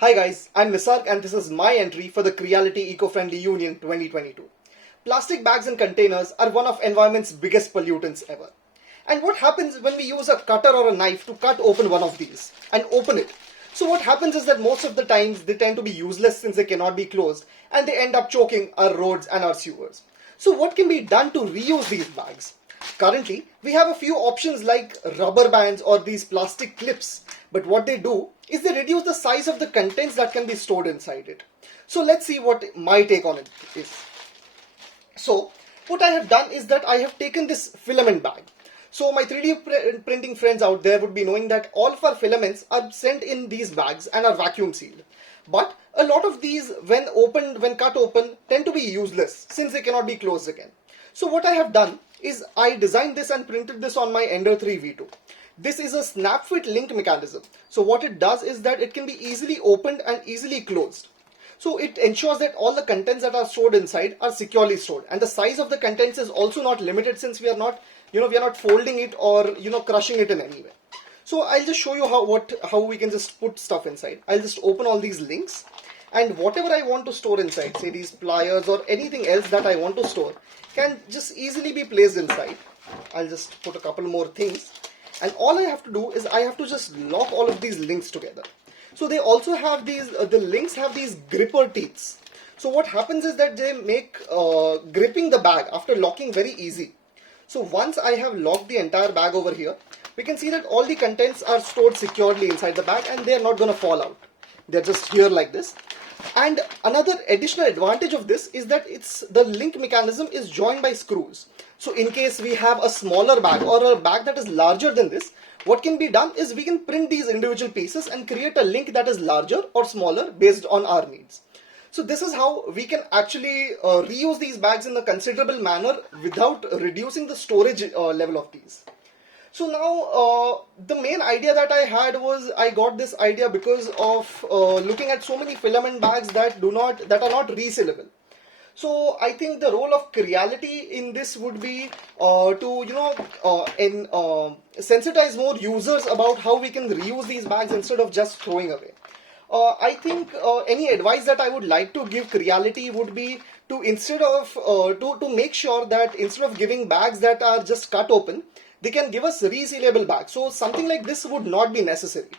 Hi guys, I'm Nisarg and this is my entry for the Creality Eco-Friendly Union 2022. Plastic bags and containers are one of environment's biggest pollutants ever. And what happens when we use a cutter or a knife to cut open one of these and open it? So what happens is that most of the times they tend to be useless since they cannot be closed and they end up choking our roads and our sewers. So what can be done to reuse these bags? Currently, we have a few options like rubber bands or these plastic clips, but what they do is they reduce the size of the contents that can be stored inside it. So let's see what my take on it is. So what I have done is that I have taken this filament bag. So my 3D printing friends out there would be knowing that all of our filaments are sent in these bags and are vacuum sealed. But a lot of these, when cut open, tend to be useless since they cannot be closed again. So what I have done is I designed this and printed this on my Ender 3 V2. This is a snap fit link mechanism. So what it does is that it can be easily opened and easily closed. So it ensures that all the contents that are stored inside are securely stored, and the size of the contents is also not limited since we are not folding it or crushing it in any way. So I'll just show you how we can just put stuff inside. I'll just open all these links, and whatever I want to store inside, say these pliers or anything else that I want to store, can just easily be placed inside. I'll just put a couple more things, and all I have to do is I have to just lock all of these links together. So they also have these, the links have these gripper teeth. So what happens is that they make gripping the bag after locking very easy. So once I have locked the entire bag over here, we can see that all the contents are stored securely inside the bag and they are not going to fall out. They're just here like this. And another additional advantage of this is that the link mechanism is joined by screws. So in case we have a smaller bag or a bag that is larger than this, what can be done is we can print these individual pieces and create a link that is larger or smaller based on our needs. So this is how we can actually reuse these bags in a considerable manner without reducing the storage level of these. So now the main idea that I had was I got this idea because of looking at so many filament bags that are not resealable. So I think the role of Creality in this would be to sensitize more users about how we can reuse these bags instead of just throwing away. I think any advice that I would like to give Creality would be to to make sure that instead of giving bags that are just cut open, they can give us resealable bags. So something like this would not be necessary.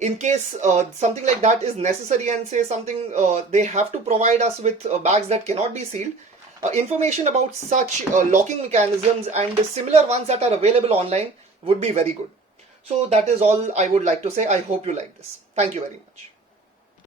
In case something like that is necessary and say they have to provide us with bags that cannot be sealed, information about such locking mechanisms and the similar ones that are available online would be very good. So that is all I would like to say. I hope you like this. Thank you very much.